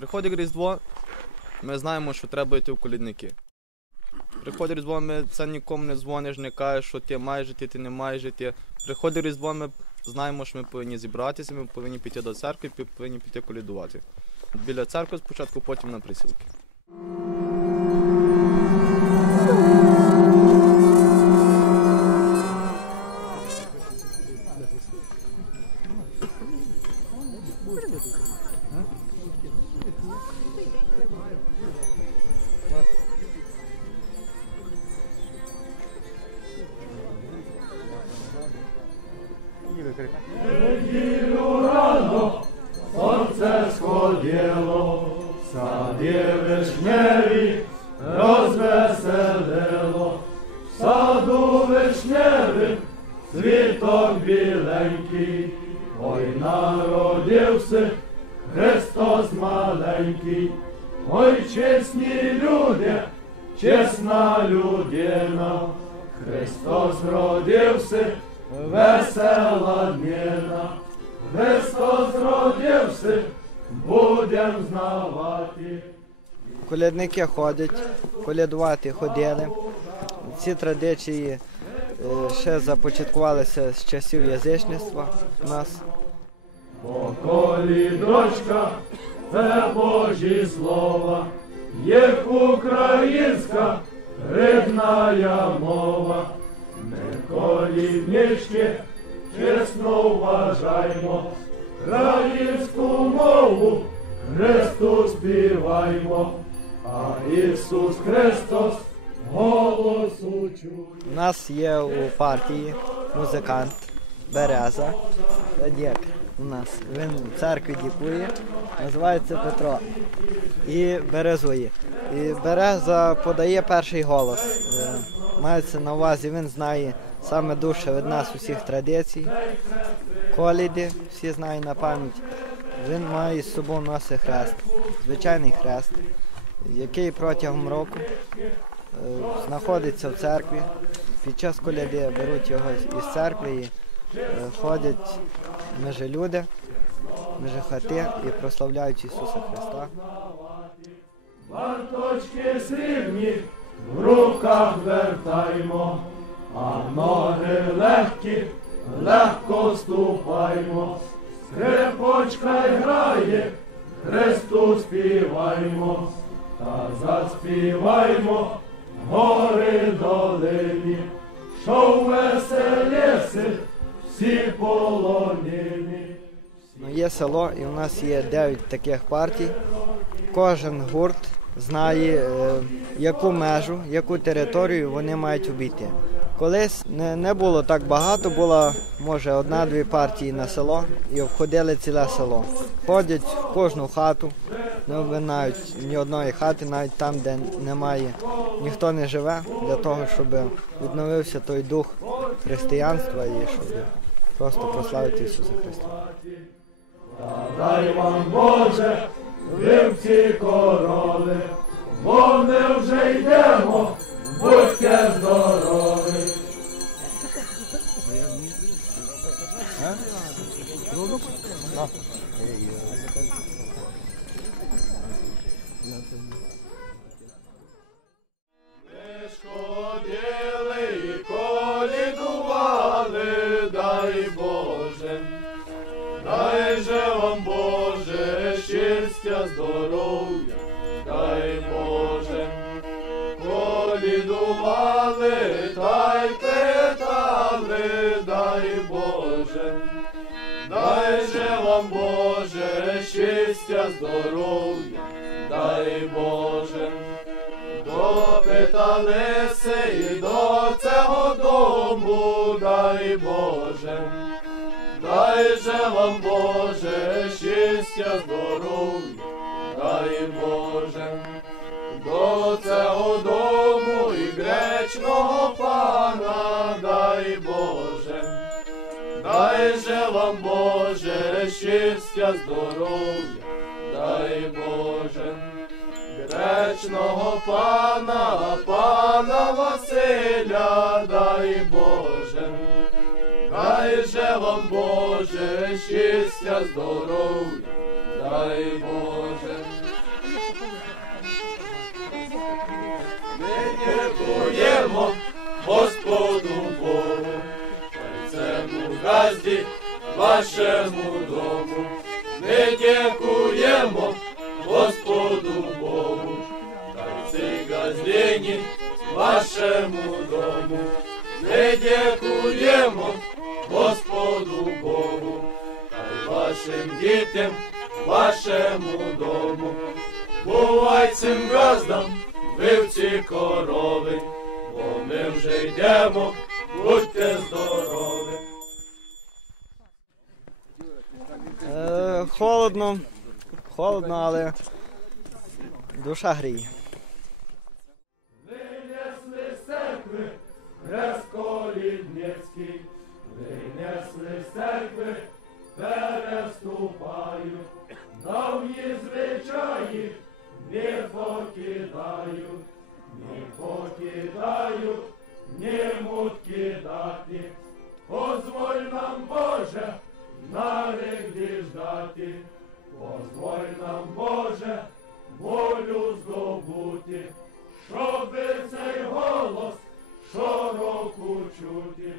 приходить Різдво, ми знаємо, що треба йти в колідники. Приходить Різдво, ми це нікому не дзвониш, не кажеш, що ти маєш жити, ти не маєш жити. Приходить Різдво, ми знаємо, що ми повинні зібратися, ми повинні піти до церкви, пі- повинні піти колідувати. Біля церкви спочатку, потім на присілки. Сонце сходило, сади вишневі розвеселило, саду вишневим цвіток біленький, ой народився Христос маленький, ой чесні люди, чесна людина, Христос родився, весела днина. Христос родився, будем знавати. Колядники ходять, колядувати ходили. Ці традиції е, ще започаткувалися з часів язичництва у нас. Бо колі дочка, це Божі слова, як українська рідна мова. Ми коліднички чесно вважаймо, українську мову Христу співаймо, а Ісус Христос голосу чує. У нас є у партії музикант Береза. Дік у нас. Він в церкві дікує, називається Петро. І березує. І Береза подає перший голос. Е, Мається на увазі, він знає саме дужче від нас усіх традицій. Коліди, всі знають на пам'ять. Він має з собою носить хрест, звичайний хрест, який протягом року е, знаходиться в церкві. Під час коляди беруть його із церкви ходять межі люди, межі хати і прославляють Ісуса Христа. Варточки срібні в руках вертаймо, а ноги легкі, легко ступаймо. Скрипочка грає, Христу співаймо, та заспіваймо гори долині, що веселєси всі полонені. Ну, є село, і у нас є 9 таких партій. Кожен гурт знає, е, яку межу, яку територію вони мають обійти. Колись не, не було так багато, було може одна-дві партії на село і обходили ціле село. Ходять в кожну хату, не обминають ні одної хати, навіть там, де немає, ніхто не живе, для того, щоб відновився той дух християнства і щоб просто прославити Ісуса Христа. Дай вам Боже, вивці корови, бо дай же вам Боже щастя, здоров'я, дай Боже, допиталися і до цього дому, дай Боже. Дай же вам Боже щастя, здоров'я, дай Боже, до цього дому і гречного пана, дай Боже, Дай же вам, Боже, щастя, здоров'я, дай Боже, гречного пана, пана Василя, дай Боже, дай же вам, Боже, щастя, здоров'я, дай Боже. Ми дякуємо, Господи. Вашому дому. Ми дякуємо Господу Богу, та цій газдині, вашому дому. Ми дякуємо Господу Богу, та й вашим дітям, вашому дому. Бувай цим газдам, вивці корови, бо ми вже йдемо, будьте здорові. Холодно, холодно, але душа гріє. Винесли церкви хрест винесли церкви, переступаю, давні звичаї не покидаю, не покидаю, не мут кидати. Позволь нам, Боже, нарекди ждати, позволь нам, Боже, волю здобути, щоби цей голос щороку чути,